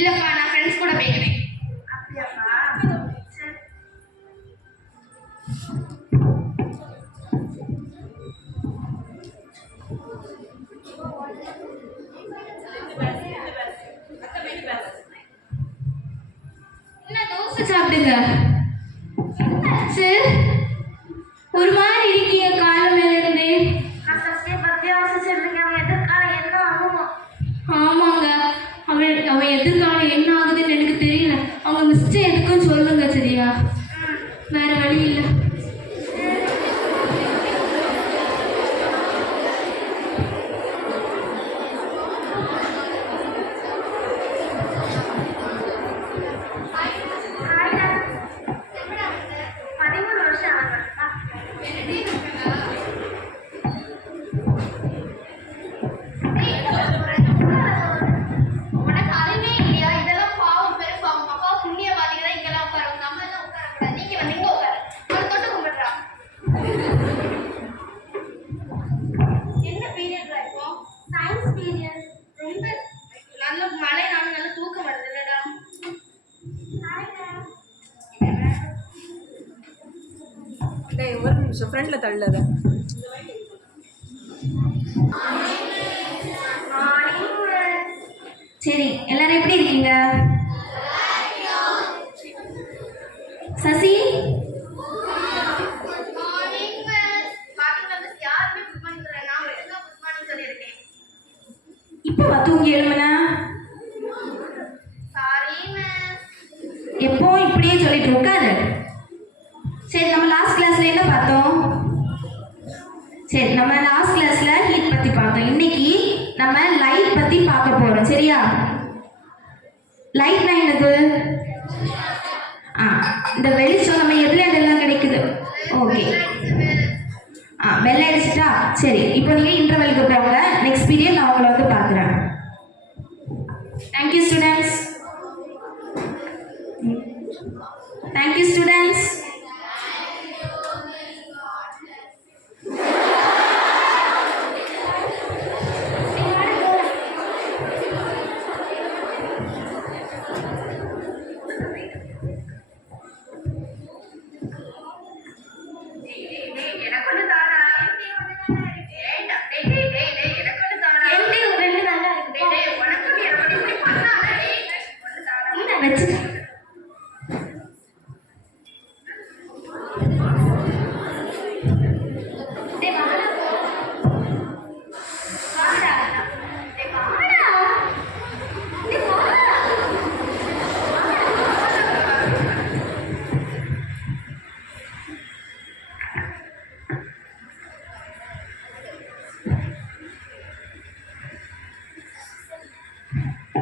Y la என்னால என்ன ஃப்ரெண்டில் தள்ளாத. சரி எல்லாரும் எப்படி இருக்கீங்க? சசி? ஆ வெள்ளை அடிச்சிட்டா? சரி இப்போ நீங்கள் இன்டர்வெலுக்கு போங்க. நெக்ஸ்ட் பீரியட் நான் உங்களை வந்து பார்க்குறேன்.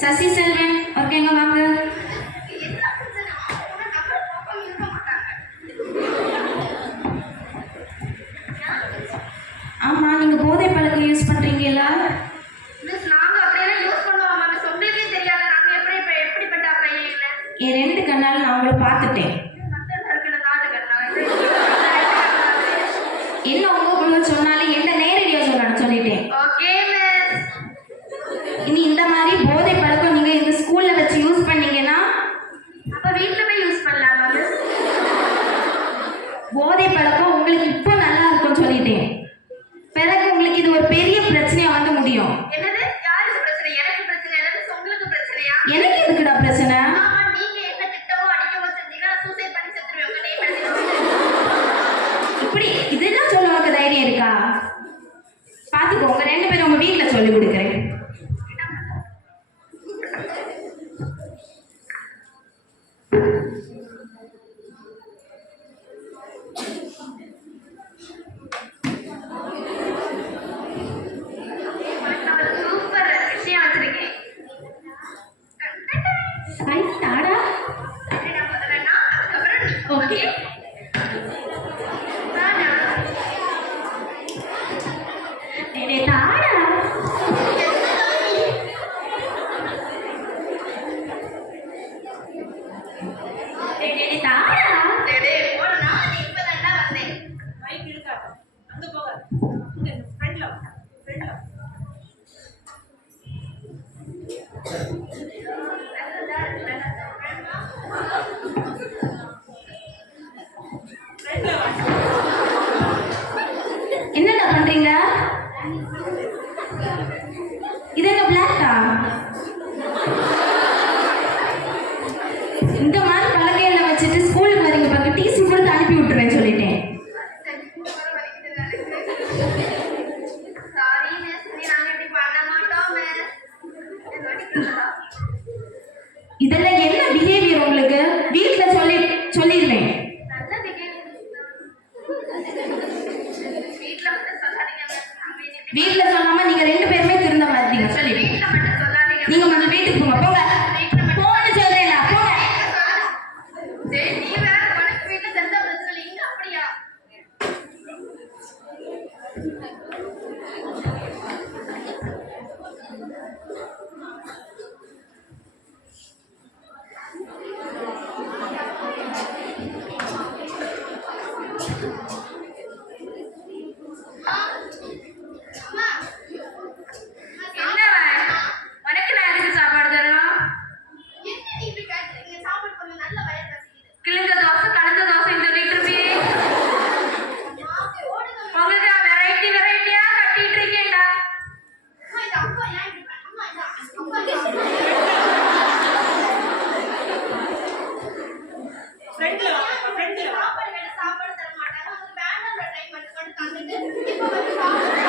சசி செல்வன் ஓகேங்க வாங்க. ஆமா நீங்க போதை பழக்கம் யூஸ் பண்றீங்களா என் ரெண்டு கண்ணால் நான் உங்களை பார்த்துட்டேன். என்ன உங்க உள்ள சொன்னாலும் எந்த நேரடியாக சொன்னாலும் சொல்லிட்டேன். இனி இந்த மாதிரி போதை está வெரைட்டி வெரைட்டியா கட்டிட்டு இருக்கேன்டா. சாப்பாடு சாப்பாடு தர மாட்டாங்க. வேண்டாம் டைம் மட்டும் தந்துட்டு இப்போ வந்து சாப்பிட்டு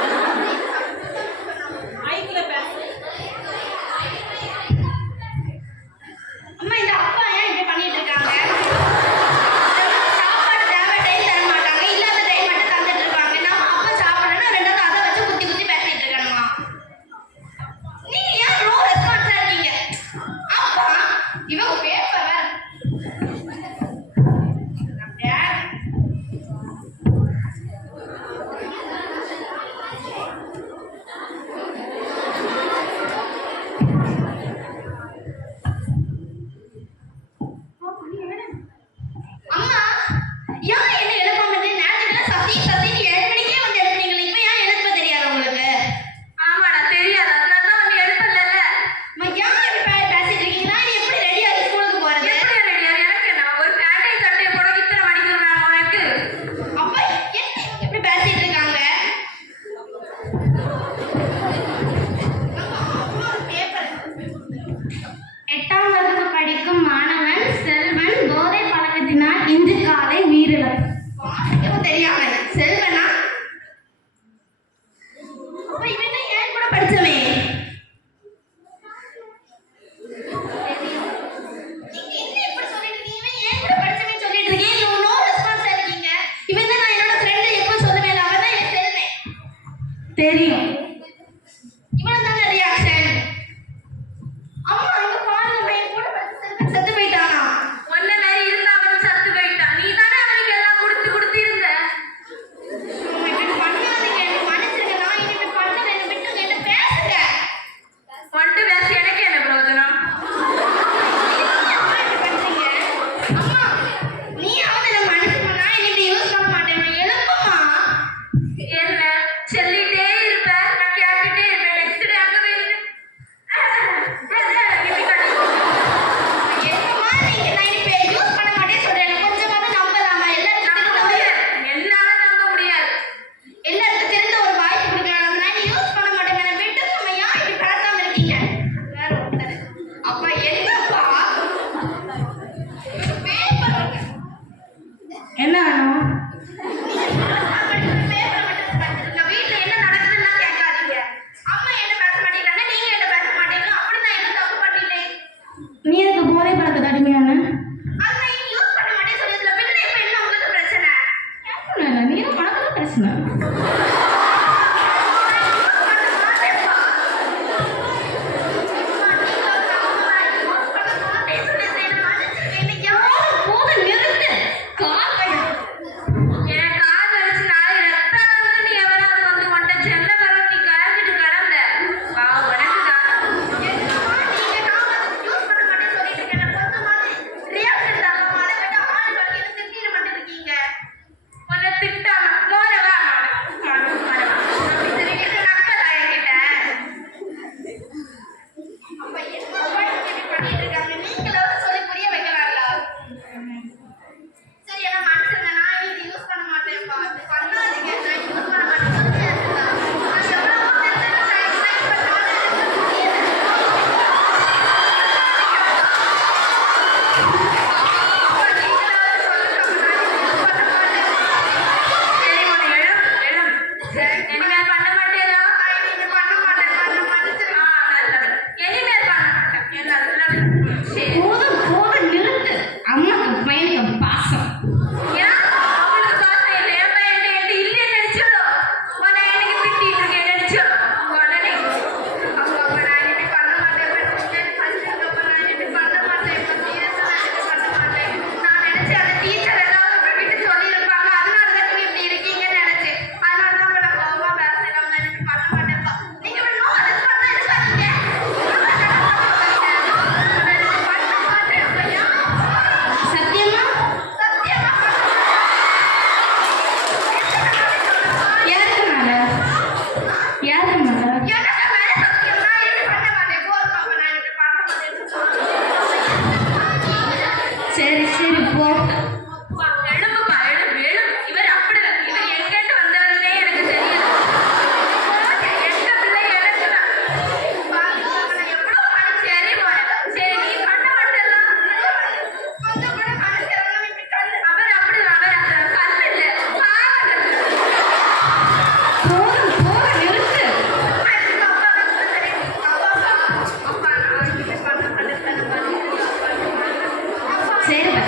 என்ன வேணும்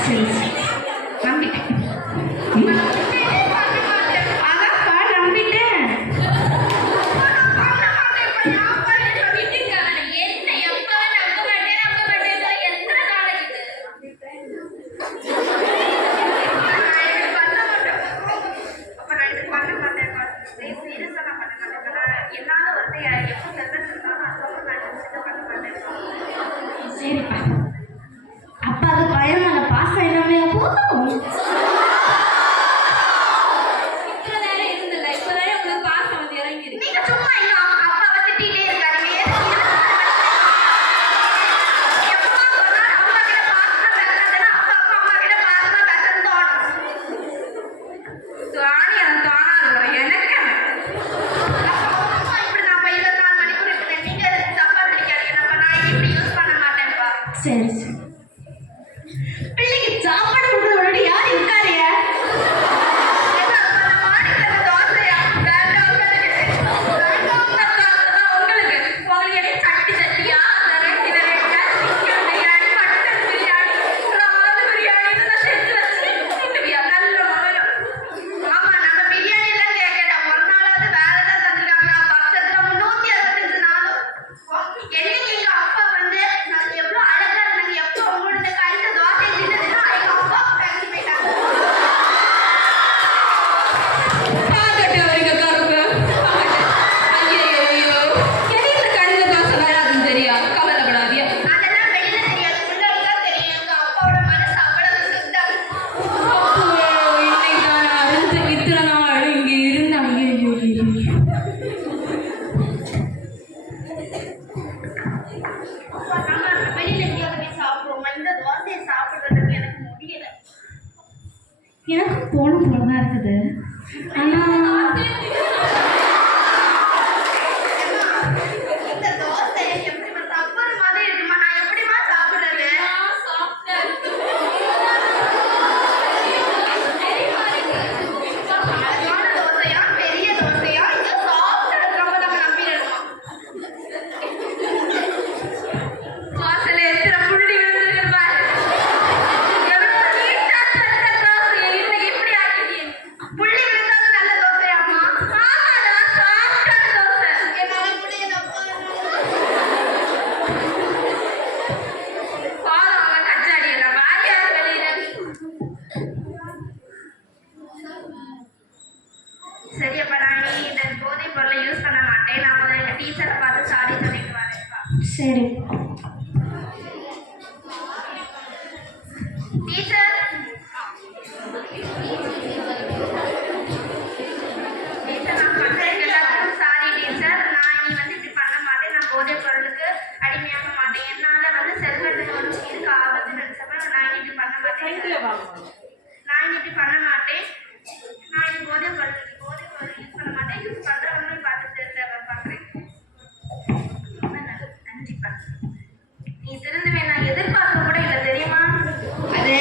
please. செல்வத்துக்கு அடிமையாக மாட்டேன். என்னால வந்து செல்வத்துக்கு வந்து இருக்க ஆபத்து நினைச்சப்ப நான் இப்படி பண்ண மாட்டேன். நான் இப்படி பண்ண மாட்டேன். நான் இது போதை பொருள் போதை பொருள் யூஸ் பண்ண மாட்டேன். யூஸ் பண்றவங்களும் பார்த்துட்டு பார்க்குறேன். ரொம்ப நன்றி நீ திருந்துவேன்? நான் எதிர்பார்க்க கூட இல்லை தெரியுமா? அதே.